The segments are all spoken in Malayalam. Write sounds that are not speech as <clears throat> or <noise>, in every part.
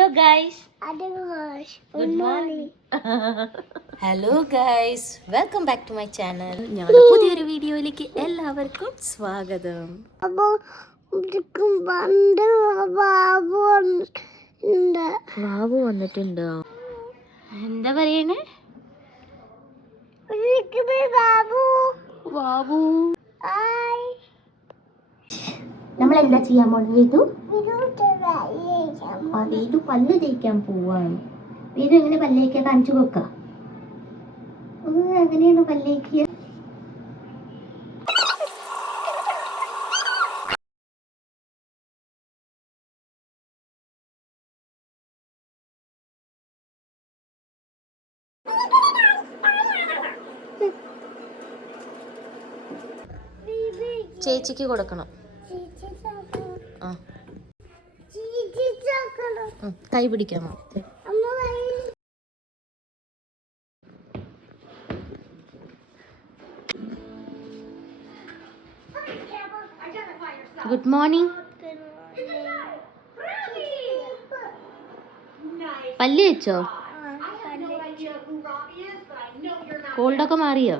Hello guys good morning hello guys welcome back to my channel ഞങ്ങളുടെ പുതിയൊരു വീഡിയോയിലേക്ക് എല്ലാവർക്കും സ്വാഗതം. അപ്പൊ ഇതിക്കും പണ്ട് ബാബു വന്നിട്ടുണ്ടോ. എന്താ പറയണേ? ബാബു ബാബു ഹായ്. നമ്മൾ എന്താ ചെയ്യാൻ പോണത് വേദു ഇതോട്ട് വയ്യേക്കാം ആ വേദു പല്ല് തേക്കാൻ പോവാണ്. വേദു എങ്ങനെ പല്ലേക്ക കാണിച്ചു കൊടുക്ക? എങ്ങനെയാണ് പല്ലേക്കിയ ചേച്ചിക്ക് കൊടുക്കണം. കൈ പിടിക്കാമോ ഗുഡ് മോർണിംഗ് പല്ല് വെച്ചോ കോൾഡൊക്കെ മാറിയോ?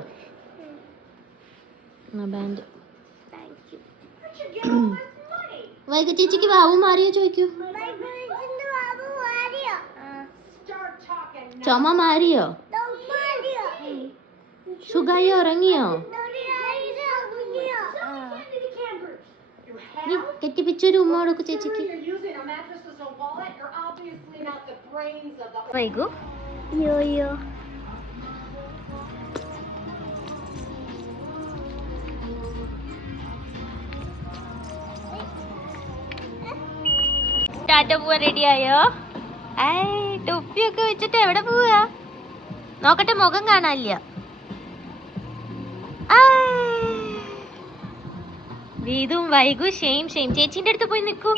ബാൻഡ് <clears throat> വൈകി ചേച്ചിക്ക് വാവു മാറിയോ ചോദിക്കൂ. ചുമ മാറിയോ? സുഖായി? ഉറങ്ങിയോ? കെട്ടിപ്പിച്ചൊരു ഉമ്മ കൊടുക്കും ചേച്ചിക്ക്. വൈകു. യോയോ ടാറ്റ പോവാൻ റെഡിയായോ ആയോ? ഐ തൊപ്പിയൊക്കെ വെച്ചിട്ട് എവിടെ പോവാ? നോക്കട്ടെ മുഖം കാണാനില്ല. വീതും വൈകു ഷെയിം ഷെയിം. ചേച്ചിന്റെ അടുത്ത് പോയി നിൽക്കൂ.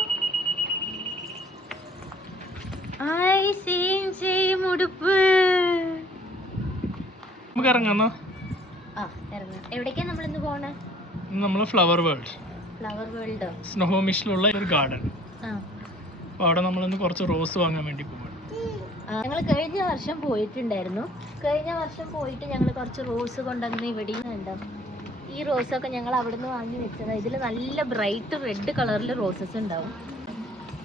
ഐ സെയിം സെയിം ഉടുപ്പ്. നമുക്ക് ഇറങ്ങാന്നോ ആ ഇറങ്ങാം. എവിടേക്കാ നമ്മളിന്ന് പോണേ? നമ്മൾ ഫ്ലവർ വേൾഡ് ഫ്ലവർ വേൾഡോ സ്നോഹോമിഷിലുള്ള ഒരു ഗാർഡൻ ആ. അപ്പോൾ അവിടെ നമ്മളൊന്ന് കുറച്ച് റോസ് വാങ്ങാൻ വേണ്ടി പോവാണ്. ഞങ്ങൾ കഴിഞ്ഞ വർഷം പോയിട്ടുണ്ടായിരുന്നു. കഴിഞ്ഞ വർഷം പോയിട്ട് ഞങ്ങൾ കുറച്ച് റോസ് കൊണ്ടുവന്ന് ഇവിടെ കണ്ടോ. ഈ റോസൊക്കെ ഞങ്ങൾ അവിടെ നിന്ന് വാങ്ങി വെച്ചതാണ് ഇതിൽ നല്ല ബ്രൈറ്റ് റെഡ് കളറിൽ റോസസ് ഉണ്ടാവും.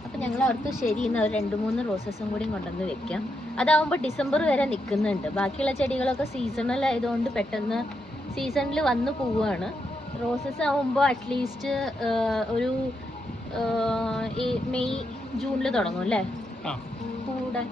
അപ്പം ഞങ്ങൾ അവർക്ക് ശരി എന്ന് രണ്ട് മൂന്ന് റോസസും കൂടി കൊണ്ടുവന്ന് വെക്കാം. അതാവുമ്പോൾ ഡിസംബർ വരെ നിൽക്കുന്നുണ്ട് ബാക്കിയുള്ള ചെടികളൊക്കെ സീസണൽ ആയതുകൊണ്ട് പെട്ടെന്ന് സീസണിൽ വന്ന് പോവുകയാണ് റോസസ് ആവുമ്പോൾ അറ്റ്ലീസ്റ്റ് ഒരു മെയ് ജൂണിൽ തുടങ്ങും അല്ലേ? പൂടെ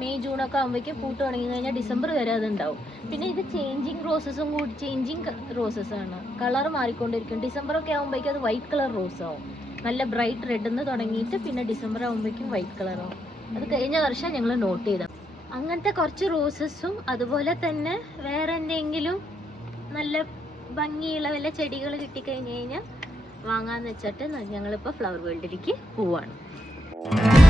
മെയ് ജൂൺ ഒക്കെ ആകുമ്പോഴേക്കും പൂട്ട് തുടങ്ങി കഴിഞ്ഞാൽ ഡിസംബർ വരെ അത് ഉണ്ടാവും പിന്നെ ഇത് ചേഞ്ചിങ് റോസസും കൂടി ചേഞ്ചിങ് റോസസ് ആണ്. കളർ മാറിക്കൊണ്ടിരിക്കും. ഡിസംബർ ഒക്കെ ആകുമ്പോഴേക്കും അത് വൈറ്റ് കളർ റോസ് ആവും. നല്ല ബ്രൈറ്റ് റെഡ് എന്ന് തുടങ്ങിയിട്ട് പിന്നെ ഡിസംബർ ആകുമ്പോഴേക്കും വൈറ്റ് കളർ ആവും. അത് കഴിഞ്ഞ വർഷം ഞങ്ങൾ നോട്ട് ചെയ്ത. അങ്ങനത്തെ കുറച്ച് റോസസും അതുപോലെ തന്നെ വേറെ എന്തെങ്കിലും നല്ല ഭംഗിയുള്ള വല്ല ചെടികൾ കിട്ടിക്കഴിഞ്ഞ് കഴിഞ്ഞാൽ വാങ്ങാന്ന് വെച്ചിട്ട് ഞങ്ങളിപ്പോൾ ഫ്ലവർ വേൾഡിലേക്ക് പോവാണ്. നല്ല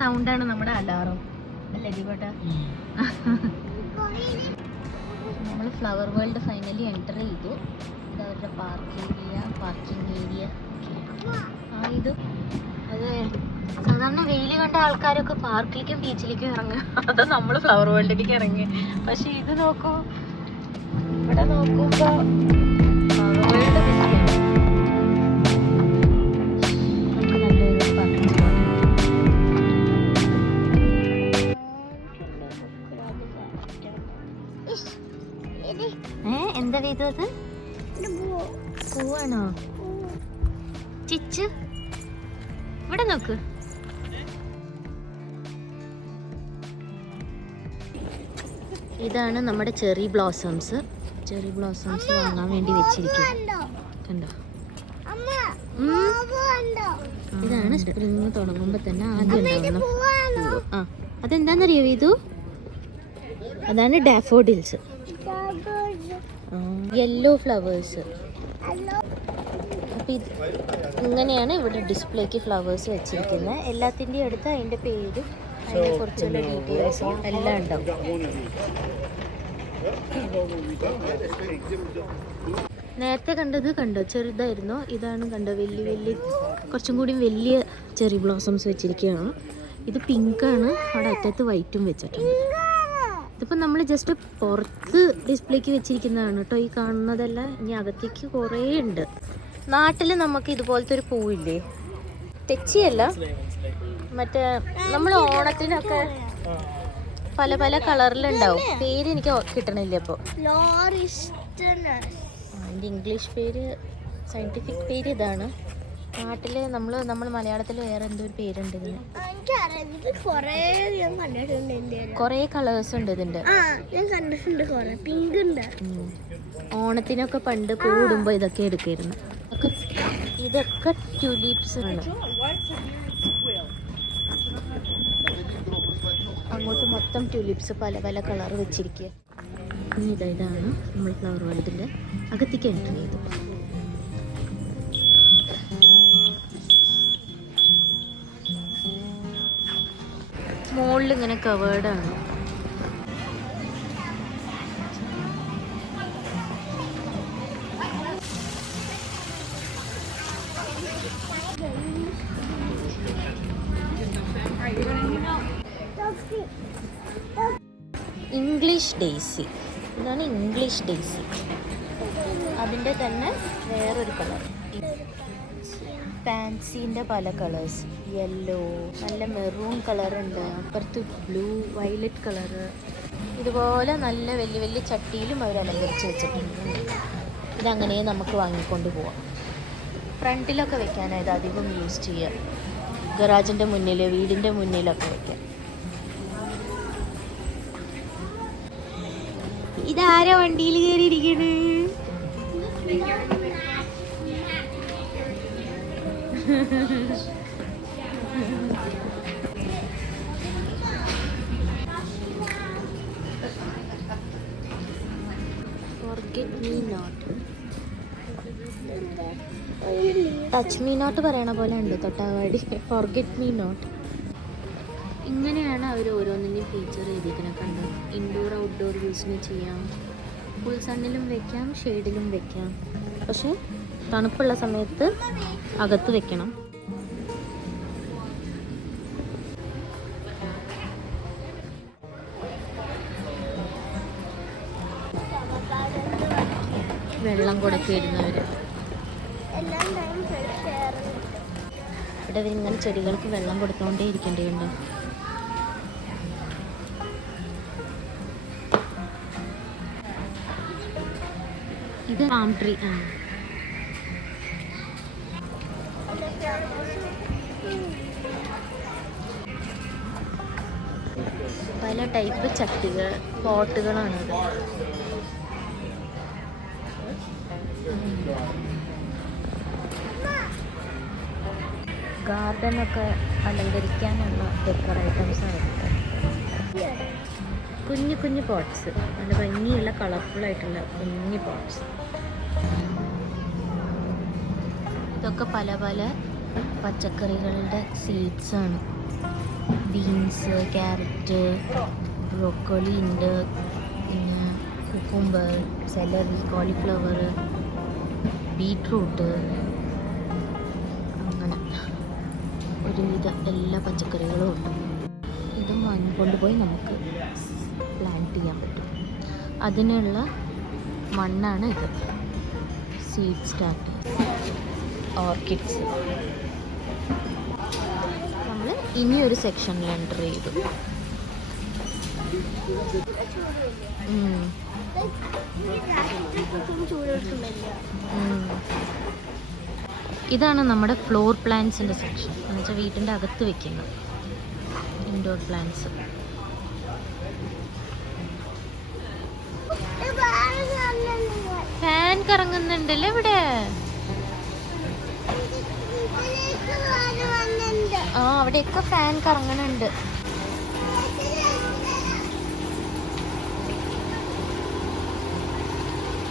സൗണ്ടാണ് നമ്മുടെ അലാറം. അല്ലേ ദീപേട്ട നമ്മൾ ഫ്ലവർ വേൾഡ് ഫൈനലി എന്റർ ചെയ്തു. ഇത് അവരുടെ പാർക്ക് ഏരിയ പാർക്കിംഗ് ഏരിയ ആ ഇത്. അതെ സാധാരണ വെയിൽ കണ്ട ആൾക്കാരൊക്കെ പാർക്കിലേക്കും ബീച്ചിലേക്കും ഇറങ്ങുക. അത് നമ്മൾ ഫ്ലവർ വേൾഡിലേക്ക് ഇറങ്ങി പക്ഷെ ഇത് നോക്കൂ. ഇവിടെ നോക്കുമ്പോ ഫ്ലവർ world പോ പൂവാണോ? ചിച്ച് ഇവിടെ നോക്ക്. ഇതാണ് നമ്മുടെ ചെറി ബ്ലോസംസ്. ചെറി ബ്ലോസംസ് വാങ്ങാൻ വേണ്ടി വെച്ചിരിക്കും കണ്ടോ. ഇതാണ് സ്പ്രിങ് തുടങ്ങുമ്പോൾ തന്നെ ആദ്യം ഉണ്ടാവുന്ന. ആ അതെന്താണെന്നറിയോ ഇതു അതാണ് ഡാഫോഡിൽസ്. യെല്ലോ ഫ്ലവേഴ്സ് അപ്പം ഇത് ഇങ്ങനെയാണ് ഇവിടെ ഡിസ്പ്ലേക്ക് ഫ്ലവേഴ്സ് വെച്ചിരിക്കുന്നത്. എല്ലാത്തിന്റെയും അടുത്ത് അതിന്റെ പേരും അതിന്റെ കുറച്ചുള്ള ഡീറ്റെയിൽസും എല്ലാം ഉണ്ടാവും. നേരത്തെ കണ്ടത് കണ്ടോ? ചെറുതായിരുന്നു. ഇതാണ് കണ്ടോ? വലിയ വലിയ കുറച്ചും കൂടി വലിയ ചെറി ബ്ലോസംസ് വെച്ചിരിക്കുകയാണ്. ഇത് പിങ്കാണ് അവിടെ അറ്റത്ത് വൈറ്റും വെച്ചിട്ടുണ്ട്. നമ്മൾ ജസ്റ്റ് പുറത്ത് ഡിസ്പ്ലേക്ക് വെച്ചിരിക്കുന്നതാണ് കേട്ടോ ഈ കാണുന്നതെല്ലാം ഇനി അകത്തേക്ക് കുറേ ഉണ്ട്. നാട്ടിൽ നമുക്ക് ഇതുപോലത്തെ ഒരു പൂവില്ലേ? തെച്ചിയല്ല. മറ്റേ നമ്മൾ ഓണത്തിനൊക്കെ പല പല കളറിലുണ്ടാവും. പേര് എനിക്ക് കിട്ടണില്ല ഇപ്പോൾ അതിന്റെ ഇംഗ്ലീഷ് പേര് സയന്റിഫിക് പേര് ഇതാണ്. നാട്ടിൽ നമ്മൾ നമ്മൾ മലയാളത്തിൽ വേറെ എന്തോ ഒരു പേരുണ്ട് ഇതിന്. കൊറേ കളേഴ്സ് ഉണ്ട് ഇതിന്റെ. ഓണത്തിനൊക്കെ പണ്ട് കൂടുമ്പോ ഇതൊക്കെ എടുക്കായിരുന്നു. ഇതൊക്കെ ട്യൂലിപ്സ് ആണ്. അങ്ങോട്ട് മൊത്തം ട്യൂലിപ്സ് പല പല കളർ വെച്ചിരിക്കുക ഇതാ ഇതാണ് നമ്മൾ ഫ്ലവർ വേൾഡിന്റെ അകത്തേക്ക് എൻട്രി ചെയ്തു മുകളിൽ ഇങ്ങനെ കവേർഡാണ് ഇംഗ്ലീഷ് ഡേസി ഇതാണ് ഇംഗ്ലീഷ് ഡേയ്സി അതിന്റെ തന്നെ വേറൊരു കളർ. ഫാൻസിന്റെ പല കളേഴ്സ്. യെല്ലോ നല്ല മെറൂൺ കളറുണ്ട്. അപ്പുറത്ത് ബ്ലൂ വയലറ്റ് കളറ്. ഇതുപോലെ നല്ല വലിയ വലിയ ചട്ടിയിലും അവർ അലങ്കരിച്ച് വെച്ചിട്ടുണ്ട്. ഇതങ്ങനെ നമുക്ക് വാങ്ങിക്കൊണ്ട് പോവാം. ഫ്രണ്ടിലൊക്കെ വെക്കാനാണ് ഇത് അധികം യൂസ് ചെയ്യുക ഗറാജിന്റെ മുന്നിൽ വീടിന്റെ മുന്നിലൊക്കെ വെക്കാം. ഇതാരാ വണ്ടിയിൽ കയറിയിരിക്കണേ? ടച്ച് മീ നോട്ട് പറയണ പോലെ ഉണ്ട് തൊട്ടാവാടി. ഫോർഗെറ്റ് മീ നോട്ട് ഇങ്ങനെയാണ് അവർ ഓരോന്നിന്റെയും ഫീച്ചർ ചെയ്തിരിക്കുന്നത്. കണ്ടത് ഇൻഡോർ ഔട്ട്ഡോർ യൂസിന് ചെയ്യാം. ഫുൾ സണ്ണിലും വെക്കാം ഷെയ്ഡിലും വെക്കാം. പക്ഷെ തണുപ്പുള്ള സമയത്ത് അകത്ത് വെക്കണം. വെള്ളം ഷെയർ ഇവിടെ ഇവരിങ്ങനെ ചെടികൾക്ക് വെള്ളം കൊടുത്തോണ്ടേ ഇരിക്കേണ്ടതുണ്ട് ഇത് പാം ട്രീ ആ. പല ടൈപ്പ് ചട്ടികൾ പോട്ടുകളാണ് ഗാർഡൻ ഒക്കെ അലങ്കരിക്കാനുള്ള ഡെക്കർ ഐറ്റംസ് ആണ് കുഞ്ഞു കുഞ്ഞു പോട്ട്സ് നല്ല ഭംഗിയുള്ള കളർഫുൾ ആയിട്ടുള്ള കുഞ്ഞു പോട്ട്സ് ഇതൊക്കെ പല പല പച്ചക്കറികളുടെ സീഡ്സ് ആണ്. ബീൻസ് ക്യാരറ്റ് ബ്രോക്കോളി ഉണ്ട്. പിന്നെ കുക്കുംബർ സെലറി കോളിഫ്ലവർ ബീട്രൂട്ട് അങ്ങനെ ഒരുവിധ എല്ലാ പച്ചക്കറികളും ഉണ്ട്. ഇതും വാങ്ങിക്കൊണ്ടുപോയി നമുക്ക് പ്ലാന്റ് ചെയ്യാൻ പറ്റും. അതിനുള്ള മണ്ണാണ് ഇത്. Seed start orchids. നമ്മൾ ഇനിയൊരു സെക്ഷനിൽ എന്റർ ചെയ്തു. ഇതാണ് നമ്മുടെ ഫ്ലോർ പ്ലാന്റ്സിന്റെ സെക്ഷൻ. എന്ന് വെച്ചാൽ വീട്ടിന്റെ അകത്ത് വെക്കുന്ന ഇൻഡോർ പ്ലാന്റ്സ്. ഫാൻ കറങ്ങുന്നുണ്ടല്ലേ ഇവിടെ? ആ അവിടെയൊക്കെ ഫാൻ കറങ്ങണുണ്ട്.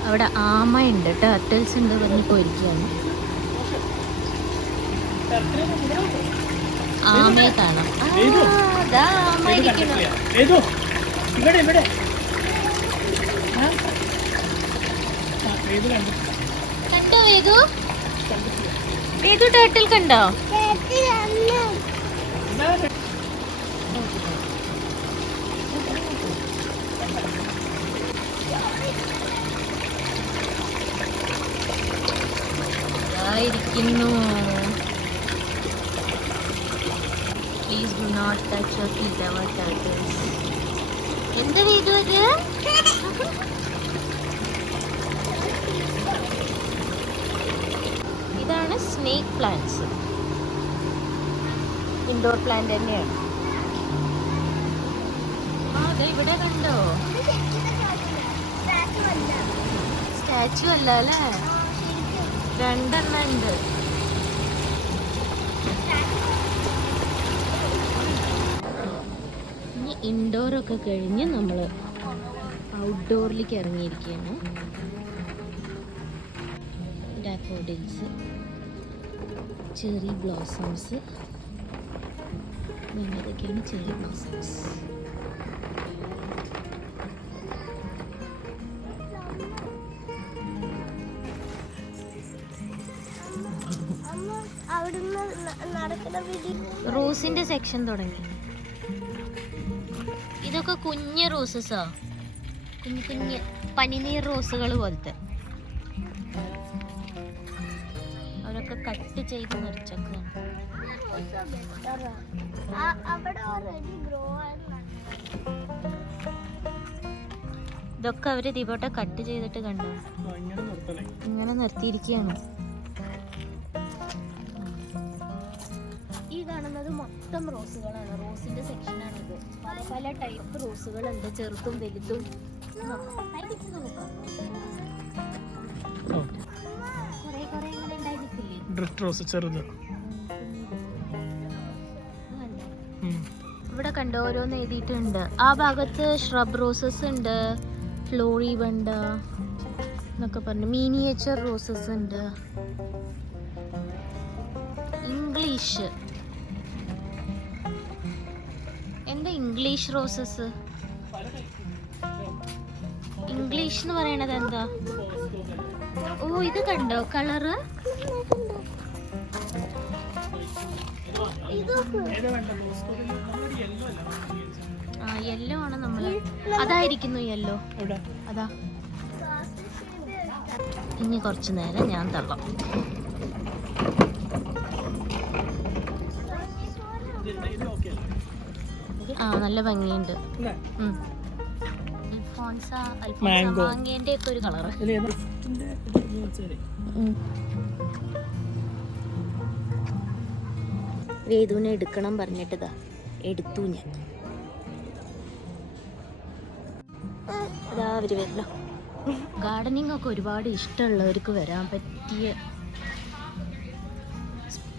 അവിടെ ആമയുണ്ട് ടേർട്ടൽസ് ഉണ്ട് പറഞ്ഞ് പോയിരിക്കുകയാണ്. ആമയെ കാണാം. ആ, ദാ ആമ ഇരിക്കുന്നു ഏതോ? ഏത് ടേട്ടിൽ കണ്ടോ? ഇരിക്കുന്നു please do not touch your our turtles എന്ത് ചെയ്തു അത്? ഇതാണ് സ്നേക്ക് പ്ലാന്റ്സ്. ഇൻഡോർ പ്ലാന്റ് തന്നെയാണ്. ഇവിടെ കണ്ടോ? സ്റ്റാച്ചു അല്ല അല്ലേ? രണ്ടെണ്ണുണ്ട്. ഇനി ഇൻഡോർ ഒക്കെ കഴിഞ്ഞ് നമ്മൾ ഔട്ട്ഡോറിലേക്ക് ഇറങ്ങിയിരിക്കുകയാണ്. Daffodils cherry blossoms. ഇതൊക്കെയാണ് ചെറി ബ്ലോസംസ്. റോസിന്റെ സെക്ഷൻ തുടങ്ങി. ഇതൊക്കെ കുഞ്ഞ് റോസസാ. കുഞ്ഞു കുഞ്ഞ് പനിനീർ റോസുകൾ പോലത്തെ. കട്ട് ചെയ്ത് ഗ്രോ ഇതൊക്കെ അവർ ദീപോട്ടെ കട്ട് ചെയ്തിട്ട് കണ്ടോ? ഇങ്ങനെ നിർത്തിയിരിക്കുകയാണ് ഈ കാണുന്നത് മൊത്തം റോസുകളാണ്. റോസിന്റെ സെക്ഷനാണ് ഇത്. പല പല ടൈപ്പ് റോസുകളുണ്ട്. ചെറുതും വലുതും. ഡ്രിഫ്റ്റ് റോസ് ചെറുത്. ഇവിടെ കണ്ടോ ഓരോന്ന് എഴുതിയിട്ടുണ്ട്. ആ ഭാഗത്ത് ഷ്രബ് റോസസ് ഉണ്ട് ഫ്ലോറി വണ്ട എന്നൊക്കെ പറഞ്ഞു. മീനിയേച്ചർ റോസസ് ഉണ്ട്. ഇംഗ്ലീഷ് എന്താ ഇംഗ്ലീഷ് റോസസ് ഇംഗ്ലീഷ് എന്ന് പറയണത് എന്താ? ഓ ഇത് കണ്ടോ? കളറ്? ആ യെല്ലോ ആണ് നമ്മൾ അതായിരിക്കുന്നു യെല്ലോ അതാ. ഇനി കുറച്ചു നേരം ഞാൻ തള്ളാം. ആ നല്ല ഭംഗിയുണ്ട്. മാങ്ങേന്റെ ഒക്കെ ഒരു കളറ്. ഡ്രിഫ്റ്റിന്റെ വേദുവിനെ എടുക്കണം പറഞ്ഞിട്ടതാ. എടുത്തു ഞാൻ. അതാ അവർ വരണം ഗാർഡനിങ് ഒക്കെ ഒരുപാട് ഇഷ്ടമുള്ളവർക്ക് വരാൻ പറ്റിയ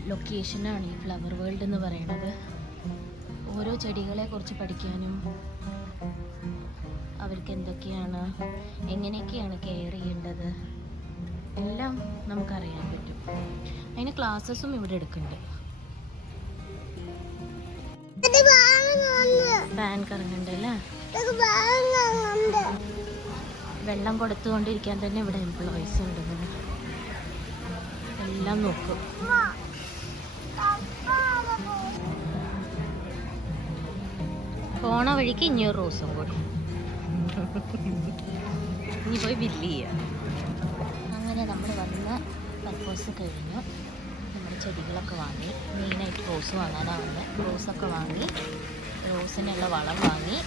ലൊക്കേഷനാണ് ഈ ഫ്ലവർ വേൾഡ് എന്ന് പറയുന്നത്. ഓരോ ചെടികളെ കുറിച്ച് പഠിക്കാനും അവർക്ക് എന്തൊക്കെയാണ് എങ്ങനെയൊക്കെയാണ് കെയർ ചെയ്യേണ്ടത്? എല്ലാം നമുക്കറിയാൻ പറ്റും. അതിന് ക്ലാസ്സസും ഇവിടെ എടുക്കുന്നുണ്ട്. ഫാൻ കറങ്ങുന്നുണ്ട് അല്ലേ വെള്ളം കൊടുത്തുകൊണ്ടിരിക്കാൻ തന്നെ ഇവിടെ എംപ്ലോയീസ് ഉണ്ട്. എല്ലാം നോക്കും. പോണ വഴിക്ക് ഇനിയൊരു റോസും കൂടി. ഇനി പോയി ബില്ല് ചെയ്യാം. അങ്ങനെ നമ്മൾ വന്ന പർപ്പോസ് കഴിഞ്ഞു. നമ്മുടെ ചെടികളൊക്കെ വാങ്ങി. മെയിനായിട്ട് റോസ് വാങ്ങാനാണ് റോസൊക്കെ വാങ്ങി. റോസിനുള്ള വളം വാങ്ങി.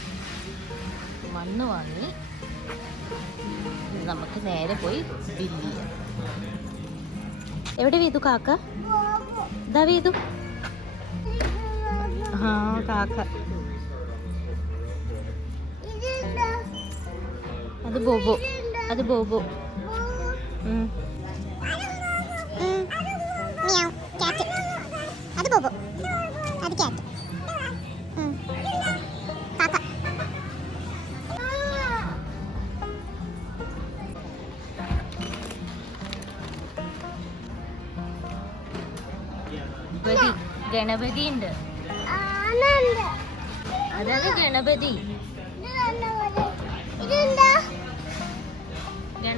മണ്ണ് വാങ്ങി. നമുക്ക് നേരെ പോയി ബില്ല് ചെയ്യാം. എവിടെ വീതു കാക്ക? ഇതാ വീതു. ആ കാക്ക. അത് ബോബോ. അത് ബോബോ. അത് ബോബോ. അത് ക്യാറ്റ്. ഗണപതി ഉണ്ട്. അതാണ് ഗണപതി. ഇതെന്താ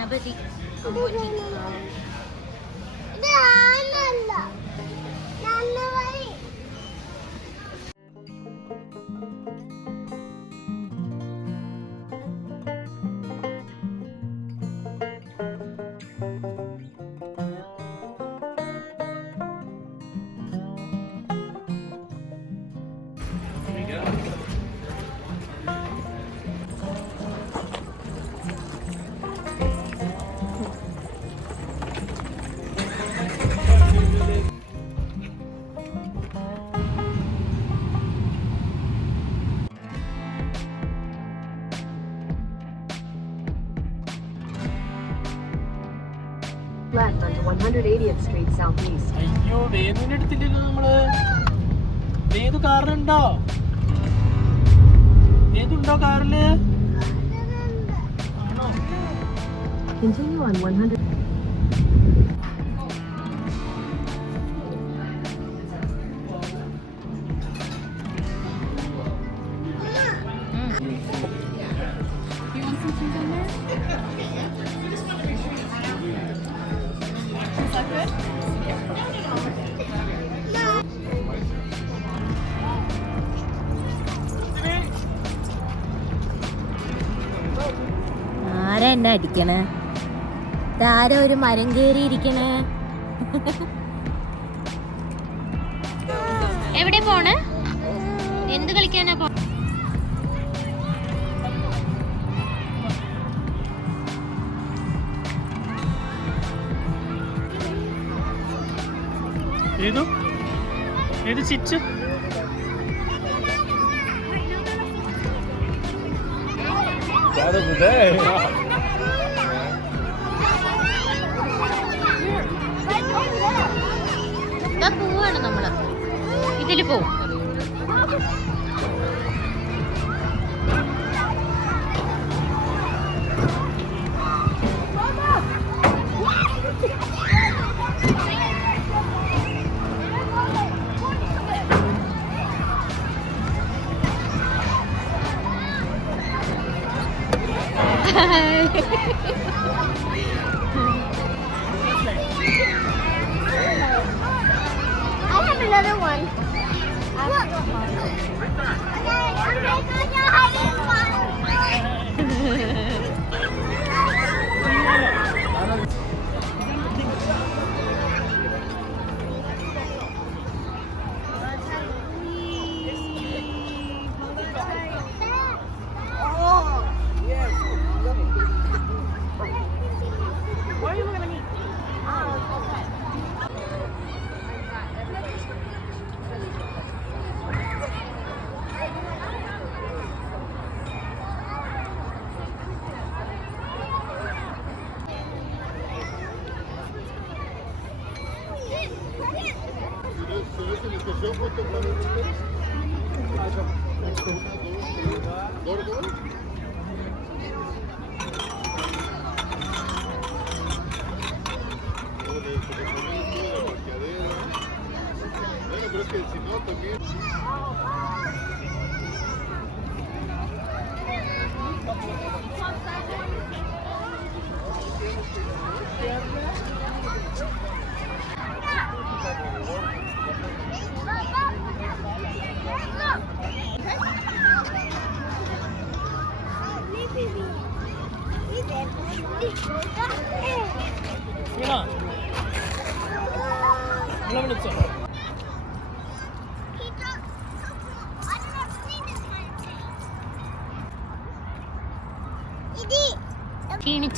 ഗണപതി ഇത് 180th Street Southeast. അയ്യോ വേദുവിനെ എടുത്തില്ലല്ലോ നമ്മൾ വേദു കാറിലുണ്ടോ വേദുണ്ടോ കാറിൽ Continue on 100. ആരാ താര ഒരു മരം കയറി ഇരിക്കണേ? എവിടെ പോണ്? എന്ത് കളിക്കാനാ പോ ഏതു? ഏത് ചിച്ച് ഇതാ ഇതില് പോവും I have another one. Ở đây, ở đây có.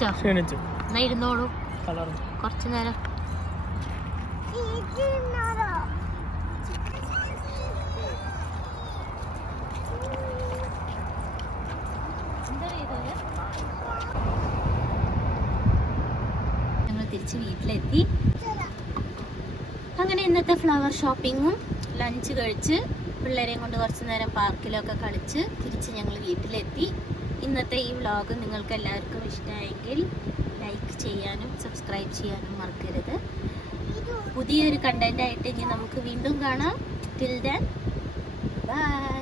ക്ഷീണിച്ചോ? ക്ഷീണിച്ചു. എന്നാ ഇരുന്നോളൂ. കളർ കുറച്ചു നേരം. ഞങ്ങൾ തിരിച്ച് വീട്ടിലെത്തി. അങ്ങനെ ഇന്നത്തെ ഫ്ലവർ ഷോപ്പിങ്ങും ലഞ്ച് കഴിച്ച് പിള്ളേരെയും കൊണ്ട് കുറച്ച് നേരം പാർക്കിലൊക്കെ കളിച്ച് തിരിച്ച് ഞങ്ങൾ വീട്ടിലെത്തി. ഇന്നത്തെ ഈ വ്ളോഗ് നിങ്ങൾക്ക് എല്ലാവർക്കും ഇഷ്ടമായെങ്കിൽ ലൈക്ക് ചെയ്യാനും സബ്സ്ക്രൈബ് ചെയ്യാനും മറക്കരുത്. പുതിയൊരു കണ്ടന്റ് ആയിട്ട് ഇനി നമുക്ക് വീണ്ടും കാണാം. Till then bye